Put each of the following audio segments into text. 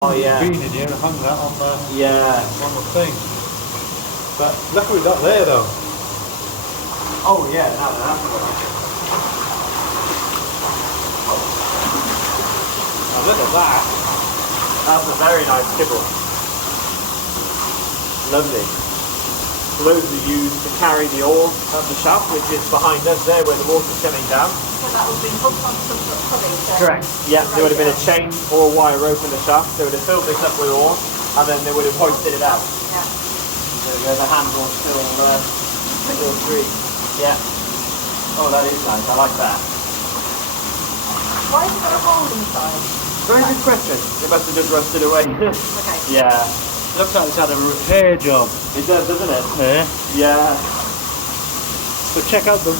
Oh yeah. Been in here and hung that on the thing. But look what we got there though. Oh yeah, now that's good. Now look at that. That's a very nice kibble. Lovely. So those are used to carry the ore up the shaft, which is behind us there where the water's coming down. So that would have been hooked onto some sort of pulley. Correct. Yeah, there would have been a chain or a wire rope in the shaft. They would have filled this up with ore and then they would have hoisted it out. Yeah. There we go, the handle still free. Yeah. Oh, that is nice. I like that. Why has it got a hole inside? Very good question. It must have just rusted away. Okay. Yeah. Looks like it's had a repair job. It does, doesn't it? Yeah. Yeah. So check out the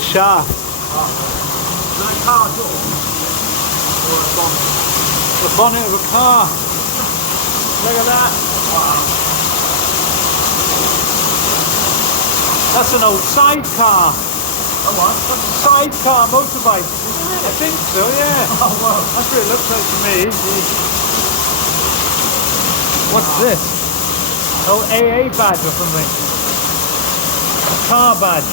shaft. Is that a car door? Or a bonnet? The bonnet of a car. Look at that. Wow. That's an old sidecar. Oh what? That's a sidecar motorbike. I think so, yeah. Oh wow. That's what it looks like to me. What's this? Oh, AA badge or something. A car badge.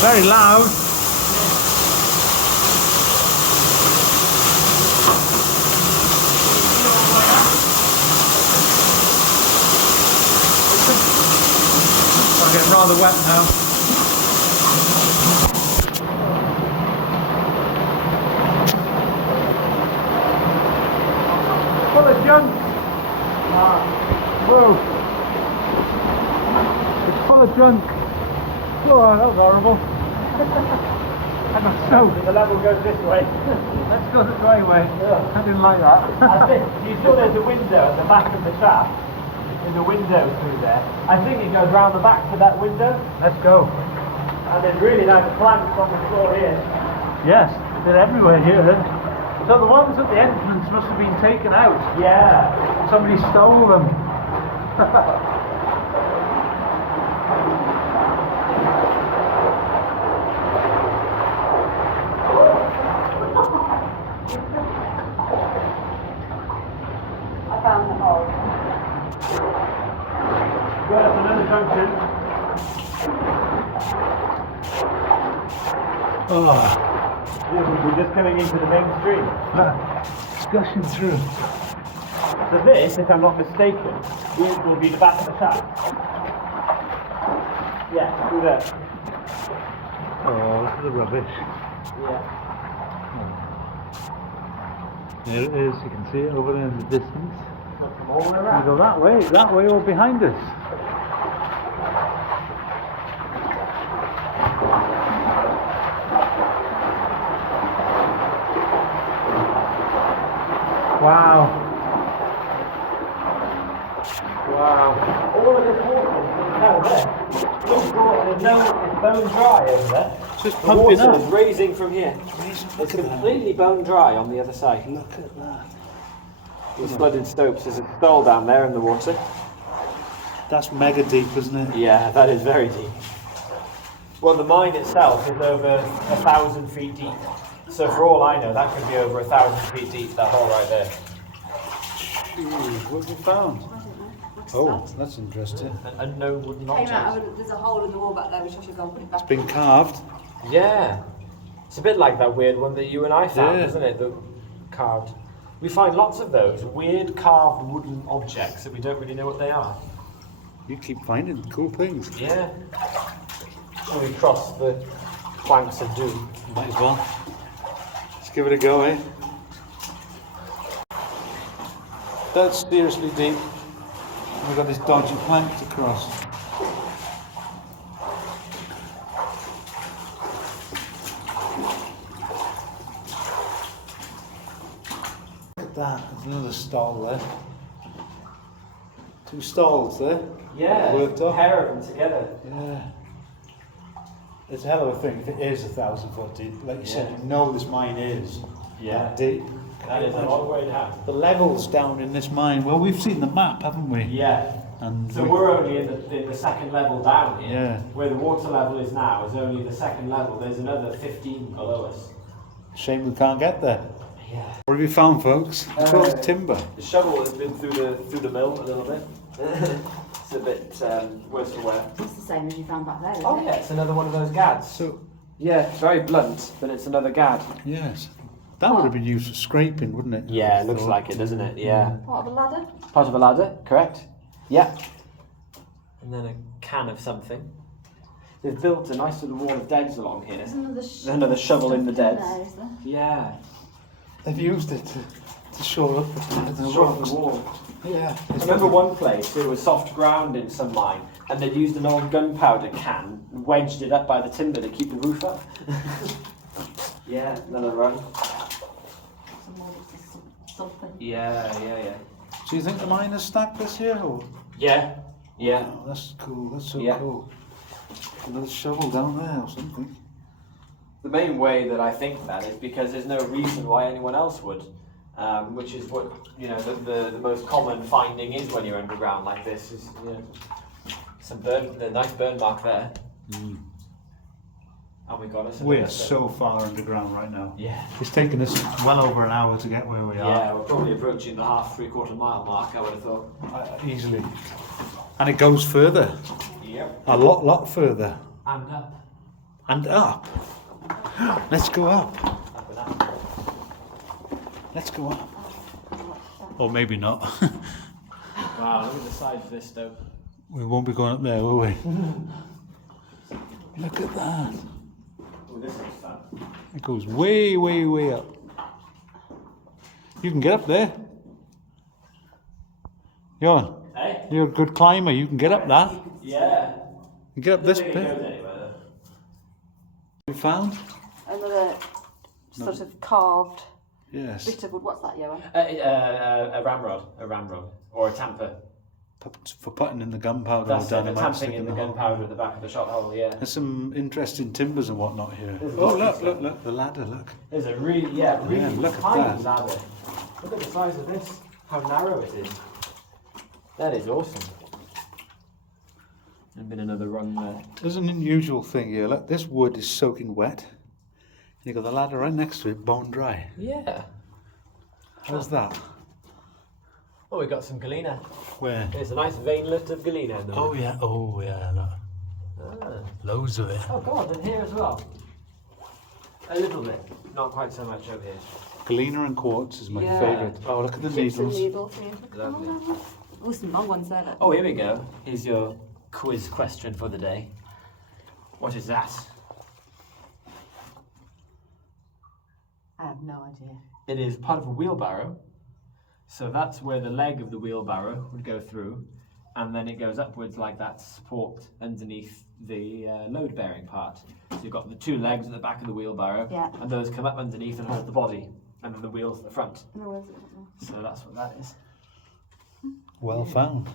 Very loud. I'm getting rather wet now. Full of junk. Whoa. It's full of junk. Oh, that was horrible. I got soaked. The level goes this way. Let's go the dry way. Yeah. I didn't like that. I think you saw there's a window at the back of the shaft. There's a window through there. I think it goes round the back to that window. Let's go. And there's really nice planks on the floor here. Yes, they're everywhere here. So the ones at the entrance must have been taken out. Yeah. Somebody stole them. I found the hole. Good, that's another junction. Oh, We're just coming into the main stream. it's gushing through. So this, if I'm not mistaken, will be the back of the shaft. Yeah, through there. Oh, look at the rubbish. Yeah. There it is, you can see it over there in the distance. Come all the way We around. go that way or behind us. Wow. Wow. All of this water is now there. Look, there's no, it's bone dry over there. It's just The pumping water up. is raising from here. Look It's at that. completely bone dry on the other side. Look at that. These flooded slopes. There's a stall down there in the water. That's mega deep, isn't it? Yeah, that is very deep. Well, the mine itself is over 1,000 feet deep. So for all I know, that could be over 1,000 feet deep, that hole right there. Jeez, what have you found? Oh, that's interesting. An unknown wooden Came out object. of there's a hole in the wall back there which I should go and put it back. It's been carved. Yeah. It's a bit like that weird one that you and I found, Yeah. isn't it? The carved. We find lots of those weird carved wooden objects that we don't really know what they are. You keep finding cool things. Yeah. And we cross the planks of doom. Might as well. Let's give it a go, eh? That's seriously deep. We've got this dodgy plank to cross. Look at that, there's another stall there. Two stalls there. Yeah, Worked up. pair of them together. Yeah. It's a hell of a thing if it is 1,000 foot deep. Like you said, you know this mine is Yeah. that deep. That is a long way down. The levels down in this mine. Well, we've seen the map, haven't we? Yeah. And So we're only in the second level down here. Yeah. Where the water level is now is only the second level. There's another 15 below us. shame we can't get there. Yeah. What have you found, folks? It's all timber. The shovel has been through the mill a little bit. It's a bit worse for wear. It's the same as you found back there, isn't Oh it? yeah, it's another one of those gads. So, Yeah, it's very blunt, but it's another gad. yes. That would have been used for scraping, wouldn't it? Yeah, it looks Thought. like it, doesn't it? Yeah. Part of a ladder? Part of a ladder, correct? Yeah. And then a can of something. They've built a nice little wall of deads along here. There's another Another shovel in the there, deads. is there? Yeah. They've used it to shore up the Short rocks. the wall. Yeah. I remember one place there was soft ground in some mine, and they'd used an old gunpowder can and wedged it up by the timber to keep the roof up. Yeah, another run. Some more something. Yeah. Do you think the miners stacked this here? Or? Yeah. Oh, that's cool. That's so Yeah. cool. Another shovel down there or something. The main way that I think that is because there's no reason why anyone else would, which is what the most common finding is when you're underground like this. Is some the nice burn mark there, and we got us. We are so far underground right now. Yeah. It's taken us well over an hour to get where we are. Yeah, we're probably approaching the half, 3/4 mile mark. I would have thought. Easily. And it goes further. Yep. A lot further. And up. And up. Let's go up. Up and up. Let's go up. Or maybe not. Wow, look at the size of this though. We won't be going up there, will we? Look at that. Oh, this is fun. It goes way, way, way up. You can get up there. Jon, Hey? you're a good climber. You can get up that. Yeah. You get up this Doesn't think it bit. goes anywhere though. We found? Another sort of carved Yes. bit of wood. What's that, Johan? A ramrod, or a tamper. For putting in the gunpowder That's or it, the dynamite. tamping in the hole. gunpowder at the back of the shot hole, yeah. There's some interesting timbers and whatnot here. There's Oh, lots of look, the ladder, look. There's a really look at tiny that. ladder. Look at the size of this, how narrow it is. That is awesome. There's been another run there. There's an unusual thing here. Look, this wood is soaking wet. And you've got the ladder right next to it, bone dry. Yeah. How's that? Oh, we got some Galena. Where? There's a nice veinlet of Galena in there. Oh yeah, look. Ah. Loads of it. Oh god, and here as well. A little bit. Not quite so much over here. Galena and quartz is my Yeah. favourite. Oh, look at the Chips and needles. needles. Yeah. Lovely. Oh, some long ones there. Look. Oh, here we go. Here's your quiz question for the day. What is that? I have no idea. It is part of a wheelbarrow. So that's where the leg of the wheelbarrow would go through, and then it goes upwards like that support underneath the load-bearing part. So you've got the two legs at the back of the wheelbarrow, Yeah. and those come up underneath and hold the body, and then the wheels at the front. No, where's it? So that's what that is. Well found.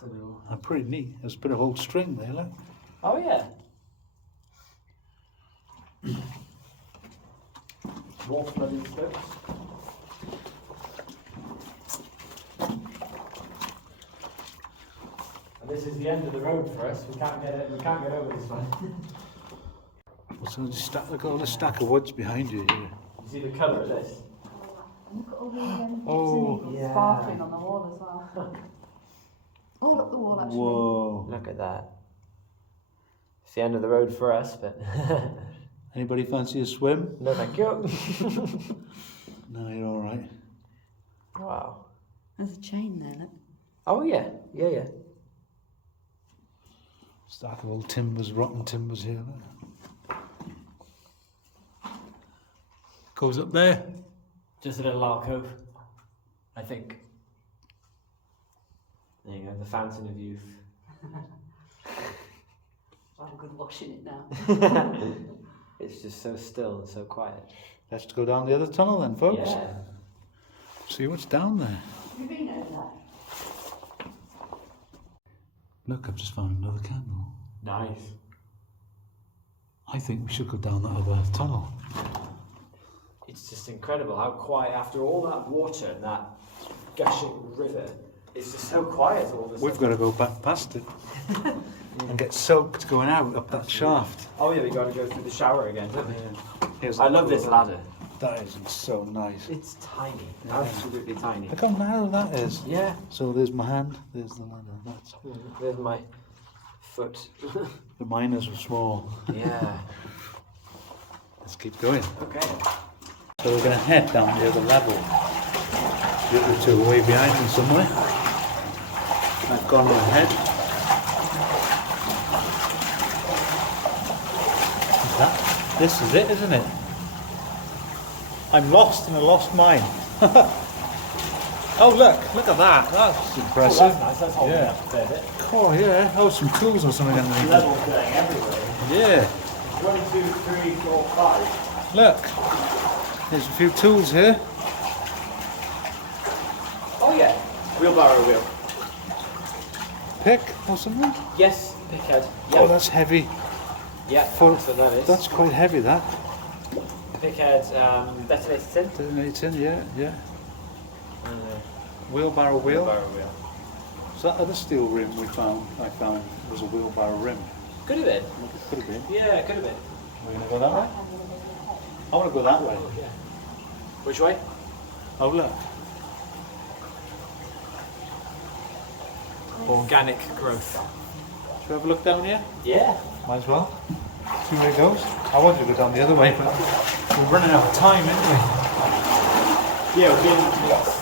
So they're all- Pretty neat. There's a bit of old string there, look. oh yeah. Water-flooded slopes. And this is the end of the road for us. We can't get it. We can't get over this one. So look at all the stack of woods behind you here. You see the colour of this? Look at all the Oh, yeah. sparkling on the wall as well. Oh, look, the wall actually. Whoa. Look at that. It's the end of the road for us, but Anybody fancy a swim? no, thank you. No, you're all right. Wow. There's a chain there, look. Oh yeah, yeah. Stack of old timbers, rotten timbers here. Look. Goes up there. Just a little alcove, I think. There you go, the fountain of youth. I'll have a good wash in it now. It's just so still and so quiet. Let's go down the other tunnel then, folks. Yeah. See what's down there. Have you been over there? Look, I've just found another candle. Nice. I think we should go down that other tunnel. it's just incredible how quiet after all that water and that gushing river. It's just so quiet all of a sudden. We've got to go back past it and get soaked going out up that shaft. Oh yeah, we got to go through the shower again, don't we? Here's I love this ladder. That is so nice. It's tiny, absolutely tiny. Look how narrow that is. Yeah. So there's my hand, there's the ladder. That's... There's my foot. The miners were small. Yeah. Let's keep going. Okay. So we're going to head down the other level. The other two are way behind me somewhere. I've gone ahead. This is it, isn't it? I'm lost in a lost mine. Oh look at that. That's impressive. Oh, that's nice. That's holding up a fair bit. Oh yeah. Oh, some tools or something underneath. Levels going everywhere. Yeah. 1, 2, 3, 4, 5. Look. There's a few tools here. Oh yeah. Wheelbarrow wheel. Pick or something? Yes, pickhead. Yeah. Oh, that's heavy. Yeah, For, that's what that is. that's quite heavy, that. Pickhead, detonator tin. Detonator, yeah. Wheelbarrow wheel. Wheelbarrow wheel. So that other steel rim I found was a wheelbarrow rim. Could have been. Could have been. Yeah, it could have been. We're going to go that way? I want to go that way. Yeah. Which way? Oh, look. Organic growth. Should we have a look down here? Yeah. Might as well. See where it goes. I wanted to go down the other way, but we're running out of time, aren't we? Yeah,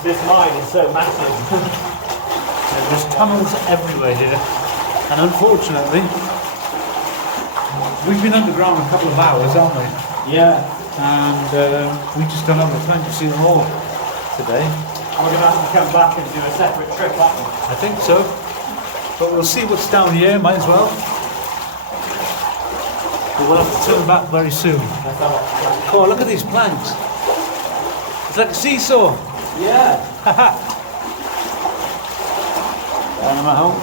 this mine is so massive. There's tunnels everywhere here, and unfortunately, we've been underground a couple of hours, haven't we? Yeah. And we just don't have the time to see them all today. We're going to have to come back and do a separate trip, aren't we? I think so. But we'll see what's down here, might as well. But we'll have to turn back very soon. Oh, look at these planks. It's like a seesaw. Yeah. And I'm at home.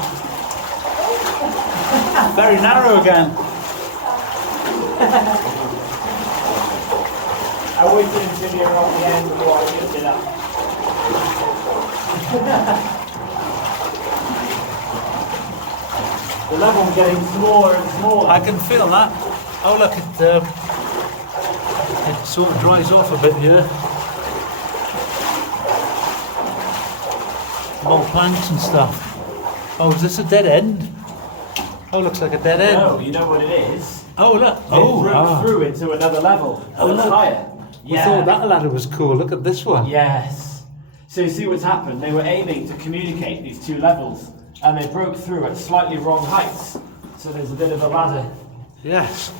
Very narrow again. I waited until you're on the end before I picked it up. The level's getting smaller and smaller. I can feel that. Oh look, it sort of dries off a bit here. More planks and stuff. Oh, is this a dead end? Oh, looks like a dead end. No, you know what it is? Oh look. It broke through into another level. Oh, That's look. higher. We thought that ladder was cool. Look at this one. Yes. So you see what's happened? They were aiming to communicate these two levels, and they broke through at slightly wrong heights. So there's a bit of a ladder. Yes.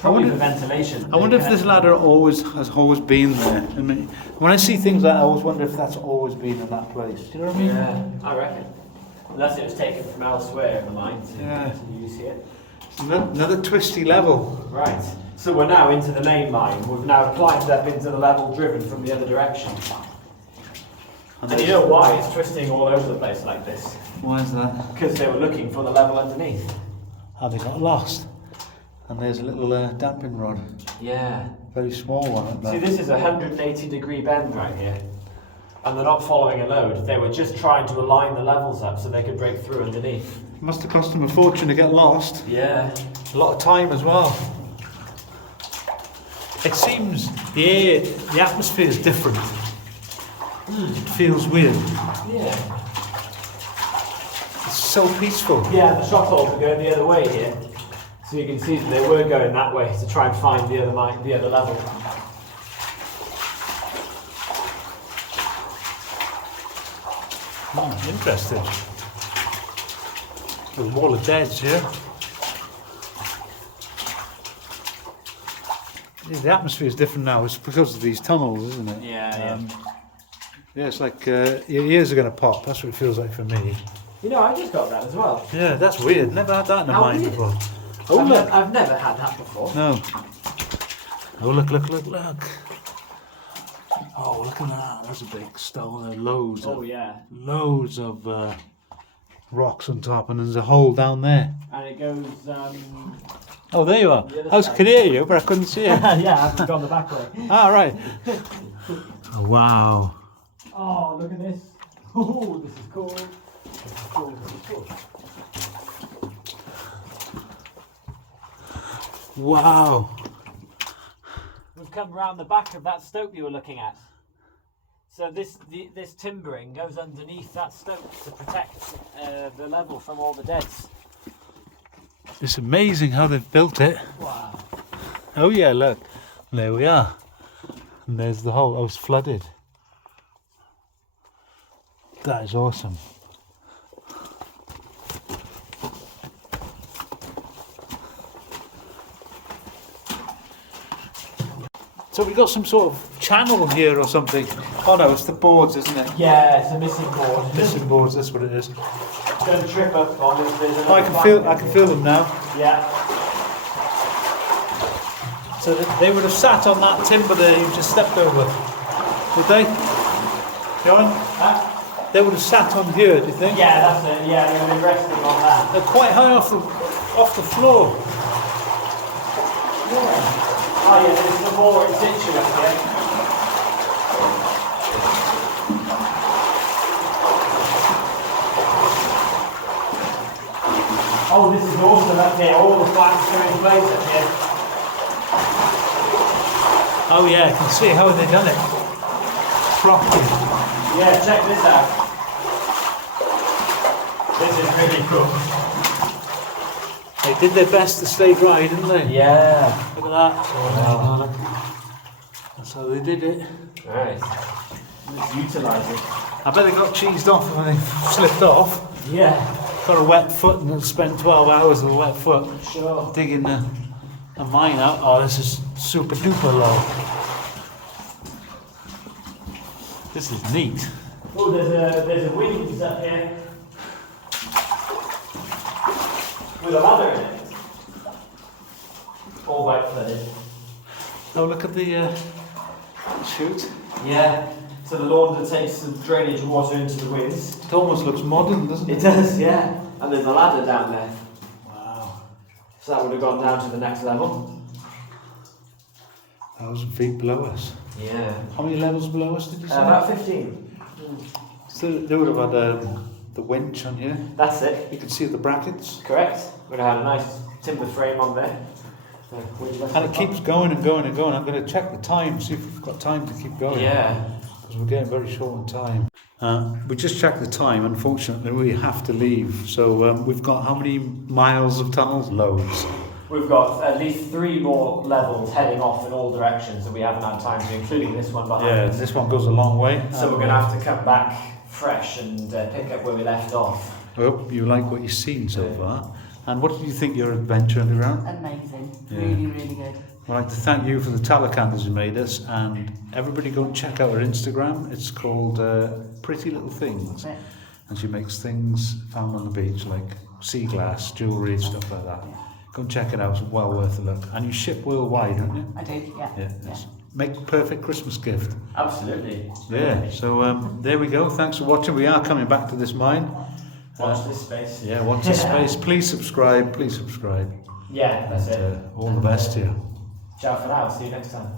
Probably for ventilation. I wonder if this ladder has always been there. I mean, when I see things like that, I always wonder if that's always been in that place. Do you know what I mean? Yeah, I reckon. Unless it was taken from elsewhere in the mine to use here. Another twisty level. Right. So we're now into the main mine. We've now climbed up into the level driven from the other direction. And you know why it's twisting all over the place like this? Why is that? Because they were looking for the level underneath. Oh, they got lost. And there's a little damping rod. Yeah. Very small one at that. See, this is a 180-degree bend right here. And they're not following a load. They were just trying to align the levels up so they could break through underneath. It must have cost them a fortune to get lost. Yeah. A lot of time as well. It seems the atmosphere is different. It feels weird. Yeah. It's so peaceful. Yeah, the shot holes are going the other way here. So you can see that they were going that way to try and find the other level. Interesting. There's a wall of deads here. Yeah, the atmosphere is different now. It's because of these tunnels, isn't it? Yeah. Yeah, it's like your ears are going to pop. That's what it feels like for me. You know, I just got that as well. Yeah, that's weird. Never had that in a How mine weird. before. Oh, look. I've never had that before. No. Oh, look. Oh, look at that. That's a big stone. There are loads Oh, yeah. loads of rocks on top, and there's a hole down there. And it goes. Oh, there you are. The other I side. could hear you, but I couldn't see you. Yeah, I haven't gone the back way. Ah, right. Oh, wow. Oh, look at this. Oh, this is cool. This is cool. This is cool. Wow. We've come round the back of that stope you were looking at. So this timbering goes underneath that stope to protect the level from all the deads. It's amazing how they've built it. Wow. Oh yeah, look. There we are. And there's the hole. Oh, it's flooded. That is awesome. So we've got some sort of channel here or something. Oh no, it's the boards, isn't it? Yeah, it's a missing board. Missing boards, that's what it is. Don't trip up on this. There's Oh, I can feel them now. Yeah. So they would have sat on that timber there you just stepped over, would they? John? Huh? They would have sat on here, do you think? Yeah, that's it. Yeah, they're going to be resting on that. They're quite high off the floor. Oh yeah, there's some more in situ up here. Oh, this is awesome up here. All the flags are in place up here. Oh yeah, I can see how they've done it. Properly. Yeah, check this out. This is really cool. They did their best to stay dry, didn't they? Yeah. Look at that. Wow. That's how they did it. Nice. Let's utilise it. I bet they got cheesed off when they slipped off. Yeah. Got a wet foot and spent 12 hours with a wet foot Sure. digging the mine out. Oh, this is super duper low. This is neat. Oh, there's a wings up here. With a ladder in it. All white flooded. Oh, look at the chute. Yeah. So the launder takes the drainage water into the wings. It almost looks modern, doesn't it? It does, yeah. And there's a ladder down there. Wow. So that would have gone down to the next level. 1,000 feet below us. Yeah. How many levels below us did you say? About 15. So they would have had the winch on here. That's it. You can see the brackets. Correct. Would have had a nice timber frame on there. And it keeps going and going and going. I'm going to check the time, see if we've got time to keep going. Yeah. Because we're getting very short on time. We just checked the time. Unfortunately, we have to leave. So we've got how many miles of tunnels? Loads. We've got at least 3 more levels heading off in all directions that we haven't had time to, including this one behind Yeah, us. this one goes a long way. So we're going to have to come back fresh and pick up where we left off. I hope you like what you've seen so far. And what did you think of your adventure underground? Amazing. Yeah. Really, really good. I'd like to thank you for the tallow candles you made us, and everybody go and check out her Instagram. It's called Pretty Little Things, That's it. and she makes things found on the beach like sea glass, jewellery, stuff like that. Go and check it out, it's well worth a look. And you ship worldwide, don't you? I do, yeah. Yeah, yes. Make a perfect Christmas gift. Absolutely. Yeah, so there we go. Thanks for watching. We are coming back to this mine. Watch this space. Yeah, watch this space. Please subscribe. Yeah, that's it. All the best to you. Ciao for now. See you next time.